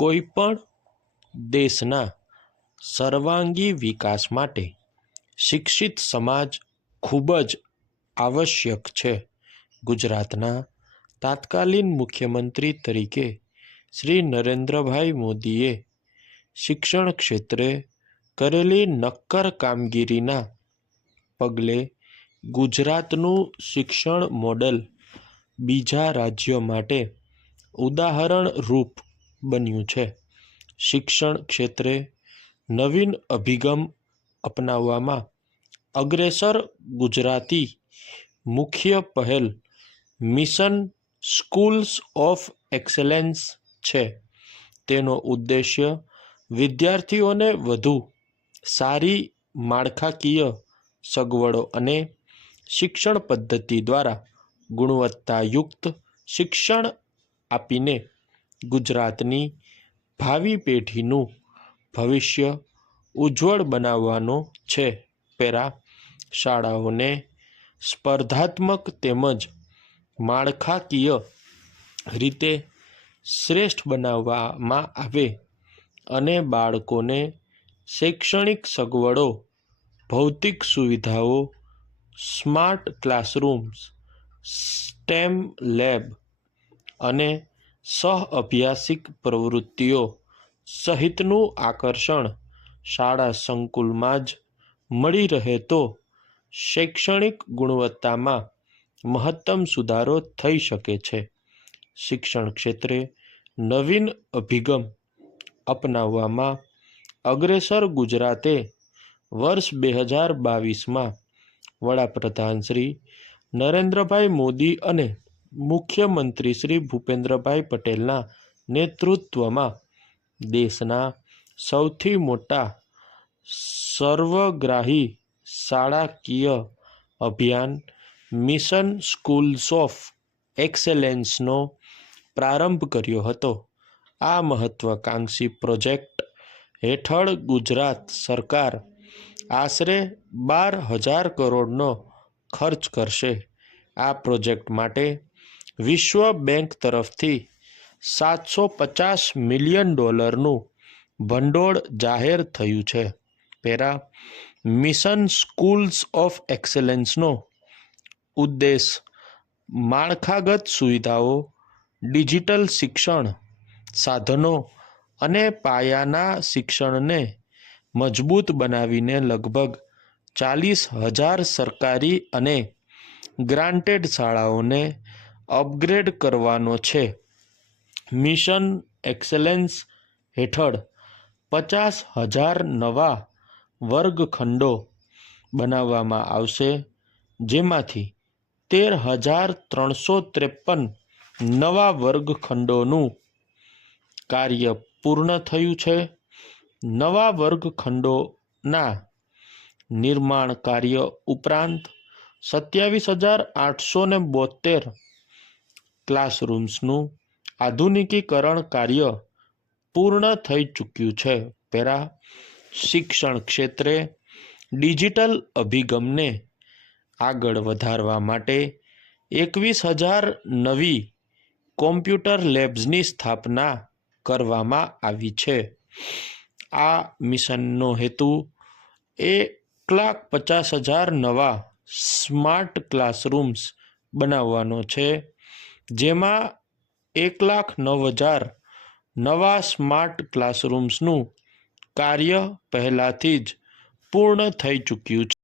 કોઈપણ દેશના સર્વાંગી વિકાસ માટે શિક્ષિત સમાજ ખૂબ જ આવશ્યક છે. ગુજરાતના તાત્કાલિન મુખ્યમંત્રી તરીકે શ્રી નરેન્દ્રભાઈ મોદીએ શિક્ષણ ક્ષેત્રે કરેલી નક્કર કામગીરીના પગલે ગુજરાતનું શિક્ષણ મોડલ બીજા રાજ્યો માટે ઉદાહરણરૂપ બન્યું છે. શિક્ષણ ક્ષેત્રે નવીન અભિગમ અપનાવવામાં અગ્રેસર ગુજરાતી મુખ્ય પહેલ મિશન સ્કૂલ્સ ઓફ એક્સેલન્સ છે. તેનો ઉદ્દેશ્ય વિદ્યાર્થીઓને વધુ સારી માળખાકીય સગવડો અને શિક્ષણ પદ્ધતિ દ્વારા ગુણવત્તાયુક્ત શિક્ષણ આપીને ગુજરાતની ભાવિ પેઢીનું ભવિષ્ય ઉજ્જવળ બનાવવાનો છે. શાળાઓને સ્પર્ધાત્મક તેમજ માળખાકીય રીતે શ્રેષ્ઠ બનાવવામાં આવે અને બાળકોને શૈક્ષણિક સગવડો, ભૌતિક સુવિધાઓ, સ્માર્ટ ક્લાસરૂમ્સ, સ્ટેમ લેબ અને સહઅભ્યાસિક પ્રવૃત્તિઓ સહિતનું આકર્ષણ શાળા સંકુલમાં જ મળી રહે તો શૈક્ષણિક ગુણવત્તામાં મહત્તમ સુધારો થઈ શકે છે. શિક્ષણ ક્ષેત્રે નવીન અભિગમ અપનાવવામાં અગ્રેસર ગુજરાતે વર્ષ 2022માં વડાપ્રધાન શ્રી નરેન્દ્રભાઈ મોદી અને મુખ્યમંત્રી શ્રી ભૂપેન્દ્રભાઈ પટેલના નેતૃત્વમાં દેશના સૌથી મોટા સર્વગ્રાહી શાળાકીય અભિયાન મિશન સ્કૂલ્સ ઓફ એક્સેલન્સનો પ્રારંભ કર્યો હતો. આ મહત્વાકાંક્ષી પ્રોજેક્ટ હેઠળ ગુજરાત સરકાર આશરે 12,000 કરોડનો ખર્ચ કરશે. આ પ્રોજેક્ટ માટે વિશ્વ બેંક તરફથી $750 મિલિયન ભંડોળ જાહેર થયું છે. મિશન સ્કૂલ્સ ઓફ એક્સેલન્સનો ઉદ્દેશ માળખાગત સુવિધાઓ, ડિજિટલ શિક્ષણ સાધનો અને પાયાના શિક્ષણને મજબૂત બનાવીને લગભગ 40,000 સરકારી અને ગ્રાન્ટેડ શાળાઓને અપગ્રેડ કરવાનો છે. મિશન એક્સેલન્સ હેઠળ 50,000 નવા વર્ગખંડો બનાવવામાં આવશે, જેમાંથી 13,353 નવા વર્ગખંડોનું કાર્ય પૂર્ણ થયું છે. નવા વર્ગખંડોના નિર્માણ કાર્ય ઉપરાંત 27,872 ક્લાસરૂમ્સનું આધુનિકીકરણ કાર્ય પૂર્ણ થઈ ચૂક્યું છે. શિક્ષણ ક્ષેત્રે ડિજિટલ અભિગમને આગળ વધારવા માટે 21,000 નવી કોમ્પ્યુટર લેબ્સની સ્થાપના કરવામાં આવી છે. આ મિશનનો હેતુ 1,50,000 નવા સ્માર્ટ ક્લાસરૂમ્સ બનાવવાનો છે, જેમાં 1,09,000 નવા સ્માર્ટ ક્લાસરૂમ્સનું કાર્ય પહેલાથી જ પૂર્ણ થઈ ચૂક્યું છે.